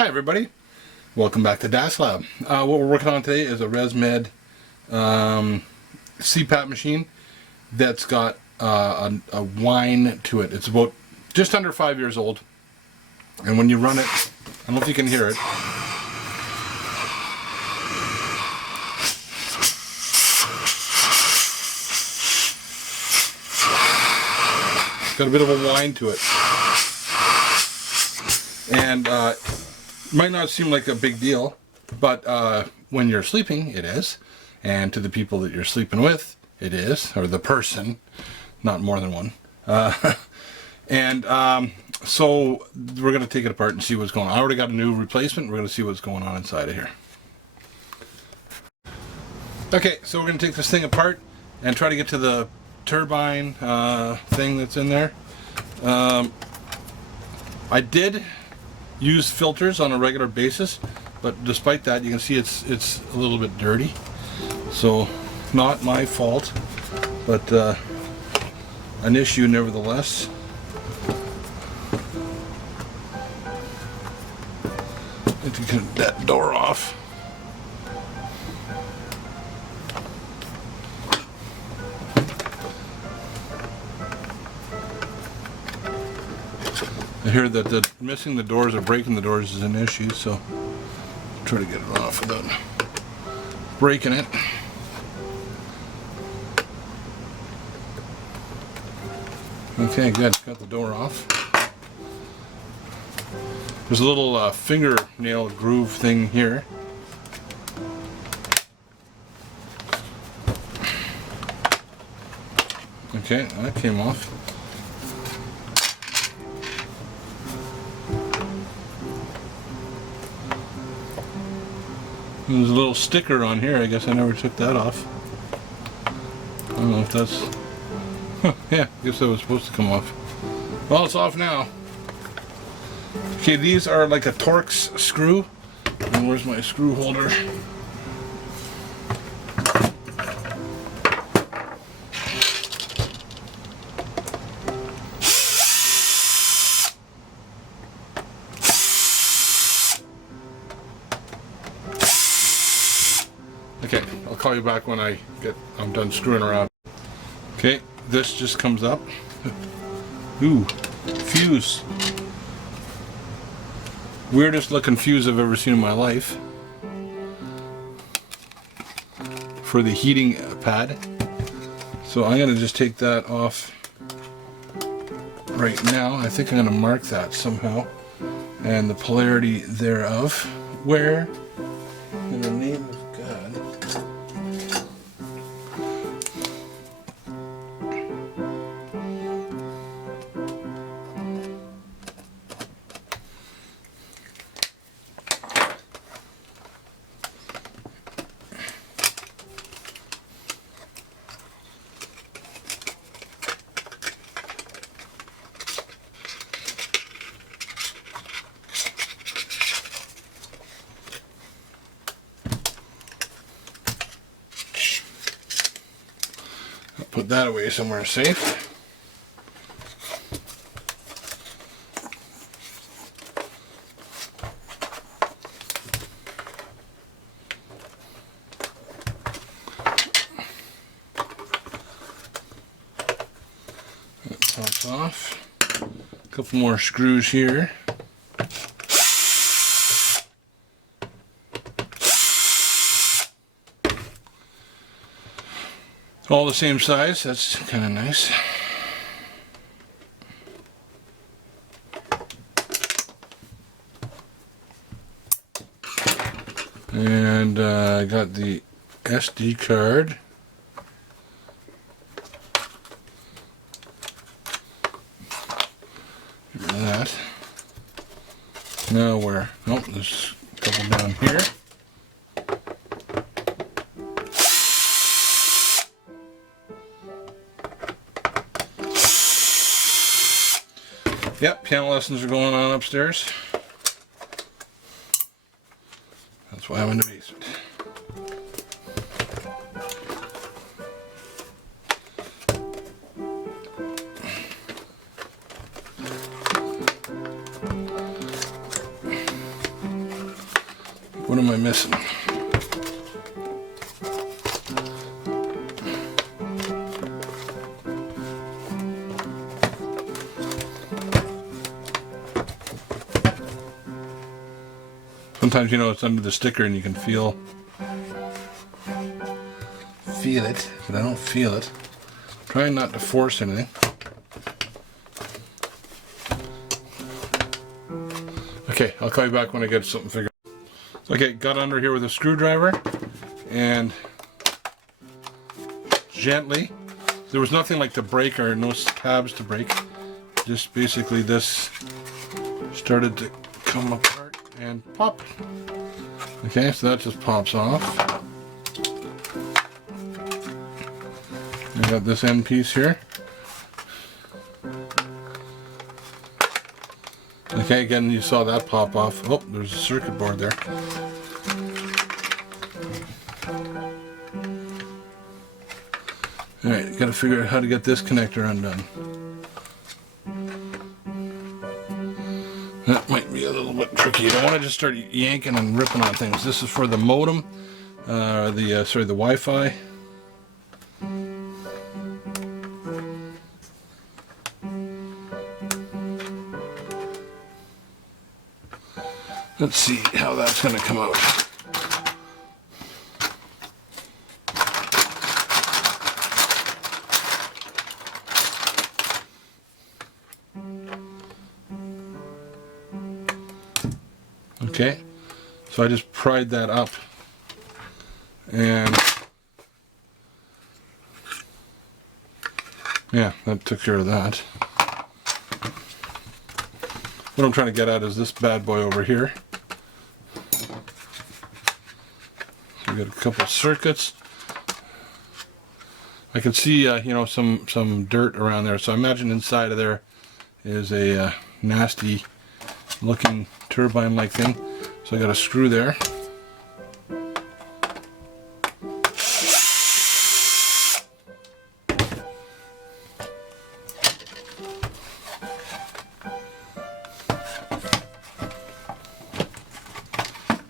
Hi everybody, welcome back to Das Lab. What we're working on today is a ResMed CPAP machine that's got a whine to it. It's about just under 5 years old, and when you run it, I don't know if you can hear it. It's got a bit of a whine to it, and might not seem like a big deal, but when you're sleeping, it is. And to the people that you're sleeping with, it is. Or the person, not more than one. So we're going to take it apart and see what's going on. I already got a new replacement. We're going to see what's going on inside of here. Okay, so we're going to take this thing apart and try to get to the turbine thing that's in there. I did use filters on a regular basis, but despite that, you can see it's a little bit dirty. So not my fault, but an issue nevertheless. If you can get that door off. I hear that missing the doors or breaking the doors is an issue, so I'll try to get it off without breaking it. Okay, good. Got the door off. There's a little fingernail groove thing here. Okay, that came off. There's a little sticker on here. I guess I never took that off. I don't know if that's... Huh, yeah, I guess that was supposed to come off. Well, it's off now. Okay, these are like a Torx screw. And where's my screw holder? Okay, I'll call you back when I'm done screwing around. Okay, this just comes up. Ooh, fuse. Weirdest looking fuse I've ever seen in my life. For the heating pad. So I'm gonna just take that off right now. I think I'm gonna mark that somehow. And the polarity thereof. Where, in the name of God, put that away somewhere safe. That pops off. A couple more screws here. All the same size, that's kind of nice. And I got the SD card. Get rid of that. Now where? Nope, there's a couple down here. Yep, piano lessons are going on upstairs. That's why I'm in the basement. What am I missing? Sometimes, you know, it's under the sticker and you can feel it, but I don't feel it. Trying not to force anything. Okay, I'll call you back when I get something figured out. Okay, got under here with a screwdriver and gently. There was nothing like to break or no tabs to break. Just basically this started to come apart and pop. Okay, so that just pops off. I got this end piece here. Okay, again, you saw that pop off. Oh, there's a circuit board there. Alright, gotta figure out how to get this connector undone. That might be a little bit tricky. You don't want to just start yanking and ripping on things. This is for the modem, the Wi-Fi. Let's see how that's going to come out. Okay, so I just pried that up and yeah, that took care of that. What I'm trying to get at is this bad boy over here. So we got a couple of circuits. I can see you know, some dirt around there, so I imagine inside of there is a nasty looking turbine like thing. So I got a screw there.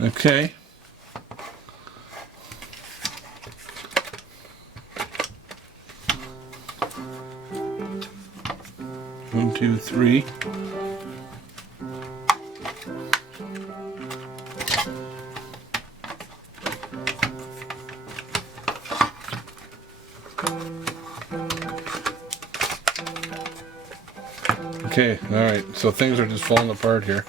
Okay. One, two, three. Okay, alright, so things are just falling apart here.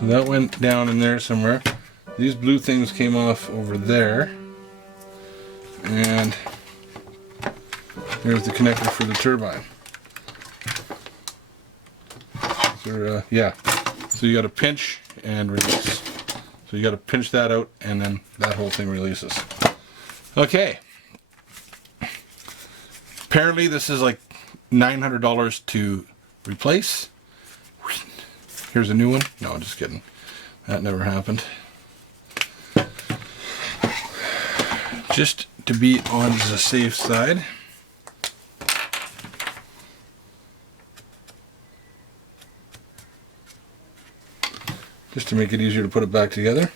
So that went down in there somewhere. These blue things came off over there. And there's the connector for the turbine. So, yeah, so you got to pinch and release. So you got to pinch that out and then that whole thing releases. Okay. Apparently this is like $900 to replace. Here's a new one. No, just kidding. That never happened. Just to be on the safe side. Just to make it easier to put it back together.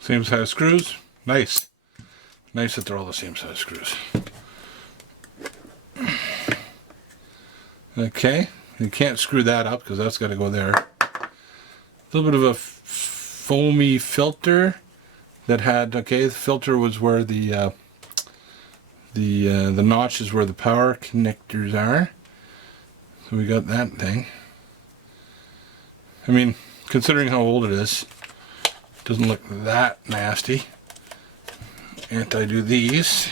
Same size screws. Nice. Nice that they're all the same size screws. Okay. You can't screw that up because that's got to go there. A little bit of a foamy filter that had, okay, the filter was where the notch is where the power connectors are. So we got that thing. I mean, considering how old it is, doesn't look that nasty. Anti-do these.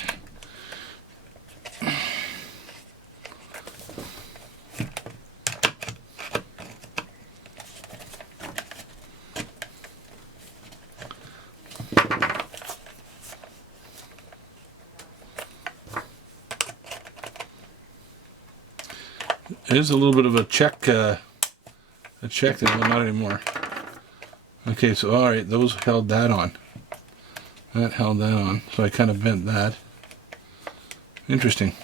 It is a little bit of a check I checked it, well, not anymore. Okay, so alright, those held that on. That held that on, so I kind of bent that. Interesting.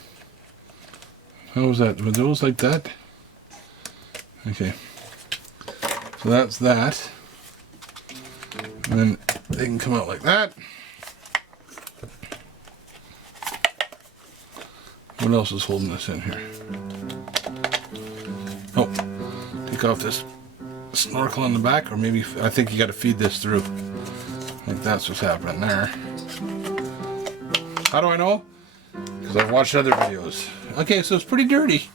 How was that? Were those like that? Okay. So that's that. And then they can come out like that. What else is holding this in here? Oh, take off this snorkel on the back, or maybe I think you got to feed this through. I think that's what's happening there. How do I know? Because I've watched other videos. Okay, so it's pretty dirty.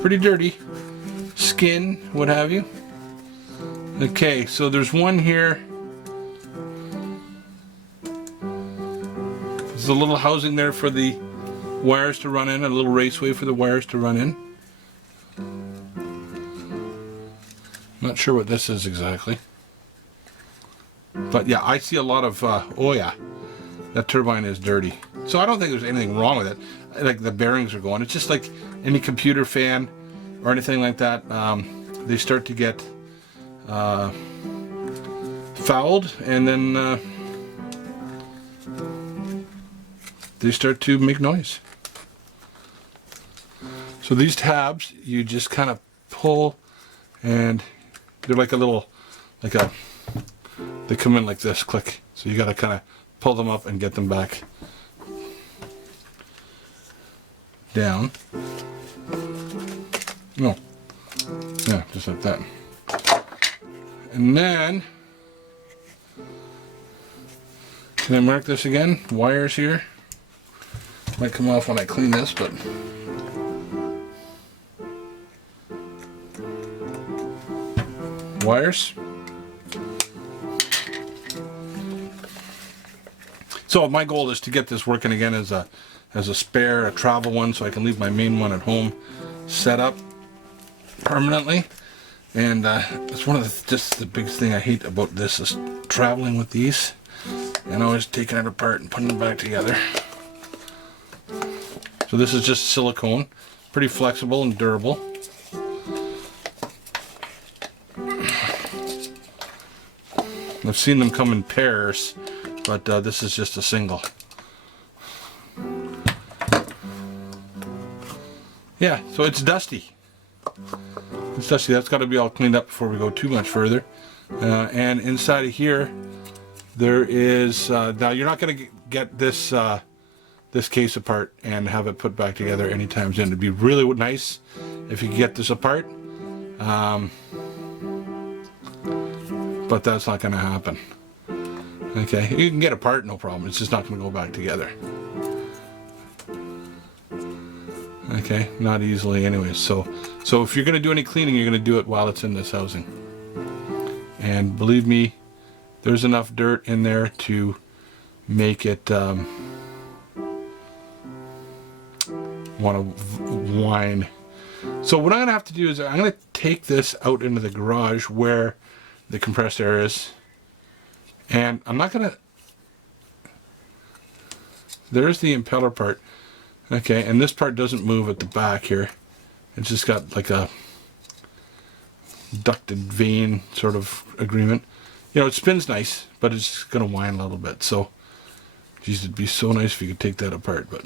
Pretty dirty. Skin, what have you. Okay, so there's one here. There's a little housing there for the wires to run in, a little raceway for the wires to run in. Not sure what this is exactly. But yeah, I see a lot of, oh yeah, that turbine is dirty. So I don't think there's anything wrong with it. Like the bearings are going. It's just like any computer fan or anything like that. They start to get fouled, and then they start to make noise. So these tabs, you just kind of pull, and they're like a little, they come in like this, click. So you got to kind of pull them up and get them back down. No. Yeah, just like that. And then, can I mark this again? Wires here. Might come off when I clean this, but wires. So my goal is to get this working again as a spare, a travel one, so I can leave my main one at home set up permanently. And it's one of just the biggest thing I hate about this is traveling with these and always taking it apart and putting them back together. So this is just silicone, pretty flexible and durable. I've seen them come in pairs, but this is just a single. Yeah, so it's dusty. It's dusty. That's got to be all cleaned up before we go too much further. And inside of here, there is, now you're not going to get this this case apart and have it put back together anytime soon. It'd be really nice if you could get this apart. But that's not going to happen. Okay, you can get apart, no problem. It's just not going to go back together. Okay, not easily anyways. So if you're going to do any cleaning, you're going to do it while it's in this housing. And believe me, there's enough dirt in there to make it want to whine. So what I'm going to have to do is I'm going to take this out into the garage where the compressed air is. And I'm not going to... There's the impeller part. Okay, and this part doesn't move at the back here. It's just got like a ducted vein sort of agreement. You know, it spins nice, but it's going to whine a little bit. So, geez, it'd be so nice if you could take that apart. But,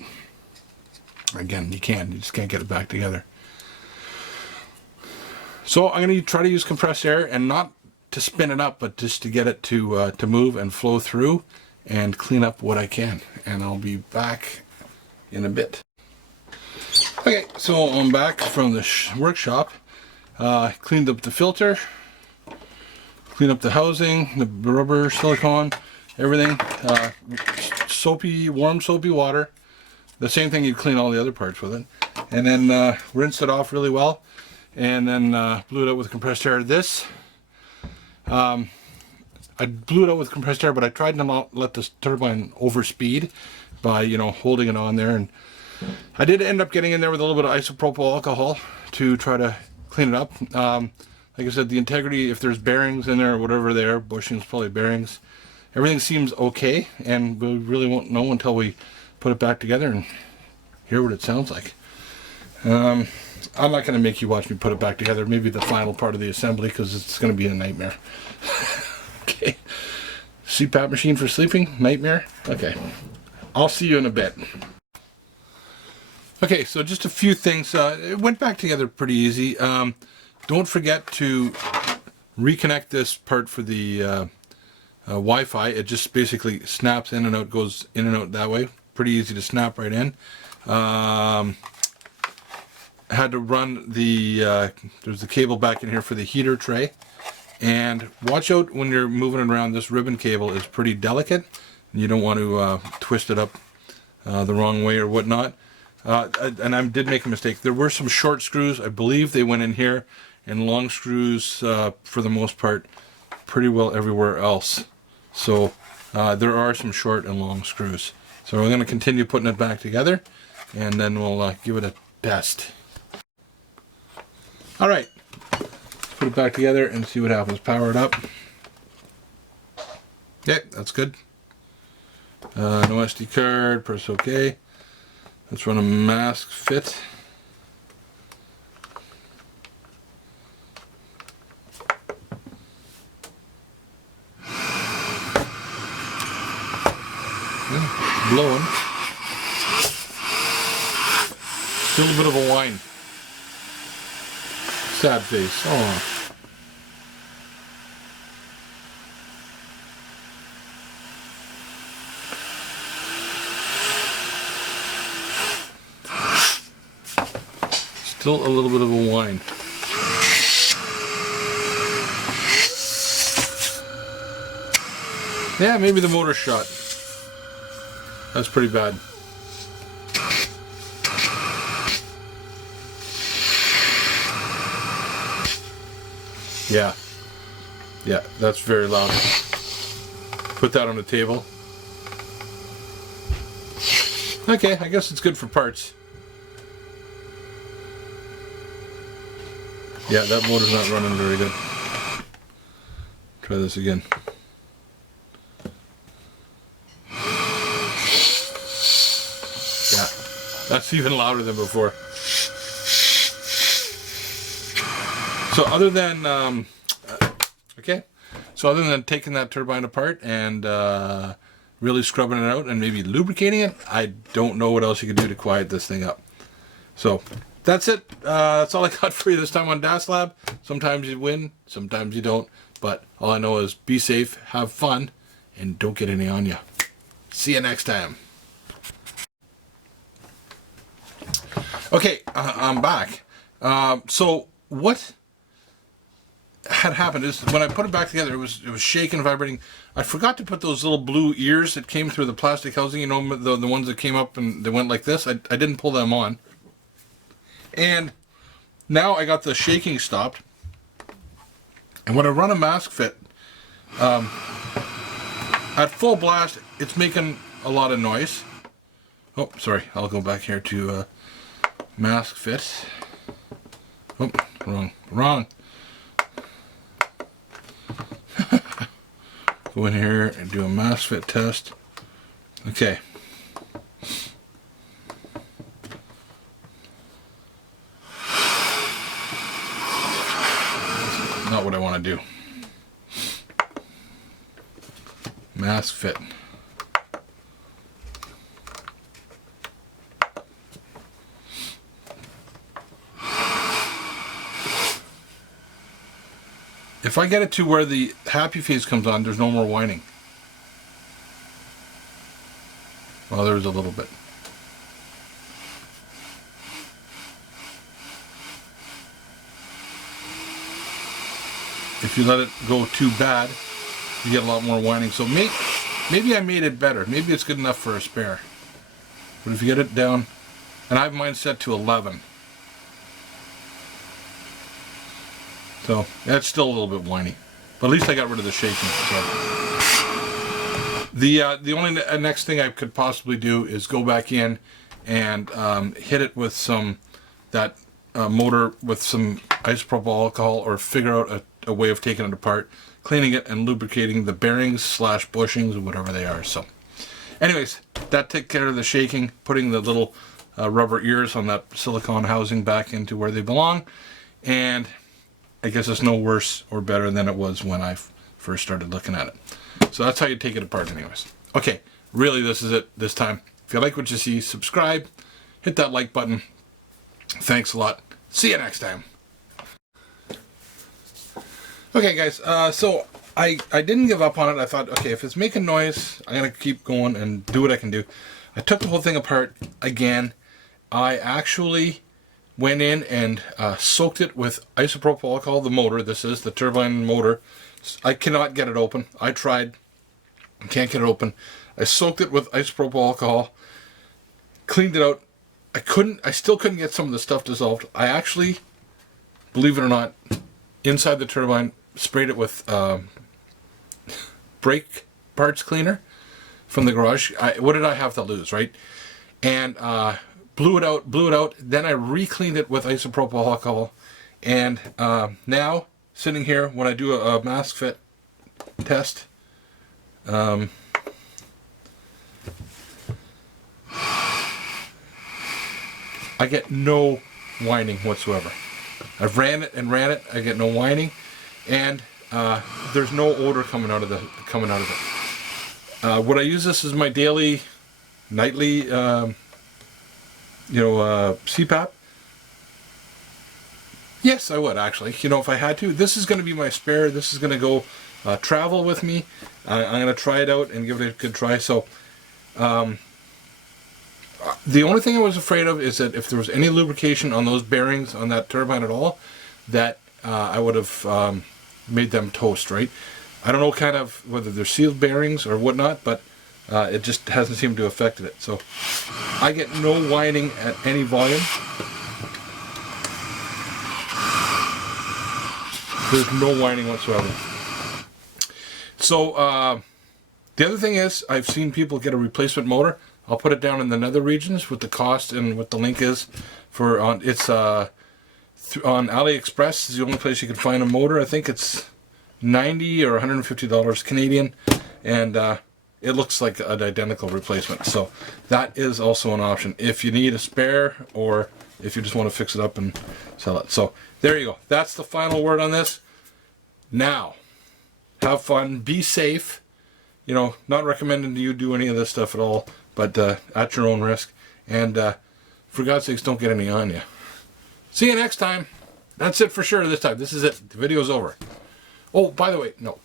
again, you can't. You just can't get it back together. So, I'm going to try to use compressed air, and not to spin it up, but just to get it to move and flow through and clean up what I can. And I'll be back in a bit. Okay, so I'm back from the workshop. Cleaned up the filter, cleaned up the housing, the rubber, silicone, everything. Soapy, warm soapy water. The same thing you'd clean all the other parts with it. And then rinsed it off really well. And then blew it out with compressed air. This, I blew it out with compressed air, but I tried to not let this turbine overspeed by, you know, holding it on there. And I did end up getting in there with a little bit of isopropyl alcohol to try to clean it up. Like I said, the integrity, if there's bearings in there or whatever there, bushings, probably bearings, everything seems okay, and we really won't know until we put it back together and hear what it sounds like. I'm not going to make you watch me put it back together. Maybe the final part of the assembly, because it's going to be a nightmare. Okay. CPAP machine for sleeping? Nightmare? Okay. I'll see you in a bit. Okay, so just a few things. It went back together pretty easy. Don't forget to reconnect this part for the Wi-Fi. It just basically snaps in and out, goes in and out that way. Pretty easy to snap right in. Had to run the there's the cable back in here for the heater tray, and watch out when you're moving it around. This ribbon cable is pretty delicate, and you don't want to twist it up the wrong way or whatnot. And I did make a mistake. There were some short screws. I believe they went in here, and long screws for the most part pretty well everywhere else. So there are some short and long screws. So we're going to continue putting it back together, and then we'll give it a test. Alright, let's put it back together and see what happens. Power it up. Okay, that's good. No SD card, press OK. Let's run a mask fit. Yeah, blowing. Still a bit of a whine. Sad face. Oh. Still a little bit of a whine. Yeah, maybe the motor shot. That's pretty bad. Yeah, that's very loud. Put that on the table. Okay, I guess it's good for parts. Yeah, that motor's not running very good. Try this again. Yeah, that's even louder than before. So other than other than taking that turbine apart and really scrubbing it out and maybe lubricating it, I don't know what else you could do to quiet this thing up. So that's it. That's all I got for you this time on DAS Lab. Sometimes you win, sometimes you don't. But all I know is be safe, have fun, and don't get any on you. See you next time. Okay, I'm back. So what had happened is when I put it back together, it was shaking, vibrating. I forgot to put those little blue ears that came through the plastic housing, you know, the ones that came up and they went like this. I didn't pull them on. And now I got the shaking stopped. And when I run a mask fit, at full blast, it's making a lot of noise. Oh, sorry. I'll go back here to mask fit. Oh, wrong. Go in here and do a mask fit test. Okay. Not what I want to do. Mask fit. If I get it to where the happy face comes on, there's no more whining. Well, there's a little bit. If you let it go too bad, you get a lot more whining. So maybe I made it better. Maybe it's good enough for a spare. But if you get it down, and I have mine set to 11. So that's still a little bit whiny, but at least I got rid of the shaking. So the only next thing I could possibly do is go back in and hit it with that motor with some isopropyl alcohol, or figure out a way of taking it apart, cleaning it, and lubricating the bearings / bushings or whatever they are. So, anyways, that took care of the shaking. Putting the little rubber ears on that silicone housing back into where they belong. And I guess it's no worse or better than it was when I first started looking at it. So that's how you take it apart anyways. Okay, really this is it this time. If you like what you see, subscribe, hit that like button. Thanks a lot. See you next time. Okay guys, so I didn't give up on it. I thought, okay, if it's making noise, I'm going to keep going and do what I can do. I took the whole thing apart again. I actually went in and soaked it with isopropyl alcohol, the motor. This is the turbine motor. I cannot get it open. I tried. I can't get it open. I soaked it with isopropyl alcohol, cleaned it out. I still couldn't get some of the stuff dissolved. I actually, believe it or not, inside the turbine, sprayed it with brake parts cleaner from the garage. What did I have to lose, right? And blew it out. Then I re-cleaned it with isopropyl alcohol. And now, sitting here, when I do a mask fit test, I get no whining whatsoever. I've ran it, I get no whining, and there's no odor coming out of it. Would I use this as my daily, nightly, CPAP? Yes, I would actually. If I had to. This is going to be my spare. This is going to go travel with me. I'm going to try it out and give it a good try. So, the only thing I was afraid of is that if there was any lubrication on those bearings on that turbine at all, that I would have made them toast, right? I don't know whether they're sealed bearings or whatnot, but it just hasn't seemed to have affected it. So I get no whining at any volume. There's no whining whatsoever. So the other thing is, I've seen people get a replacement motor. I'll put it down in the nether regions with the cost and what the link is for on AliExpress is the only place you can find a motor. I think it's $90 or $150 Canadian, and it looks like an identical replacement. So that is also an option if you need a spare or if you just want to fix it up and sell it. So there you go. That's the final word on this. Now, have fun, be safe. Not recommending you do any of this stuff at all, but at your own risk. And for God's sakes, don't get any on you. See you next time. That's it for sure this time. This is it. The video's over. Oh, by the way, no.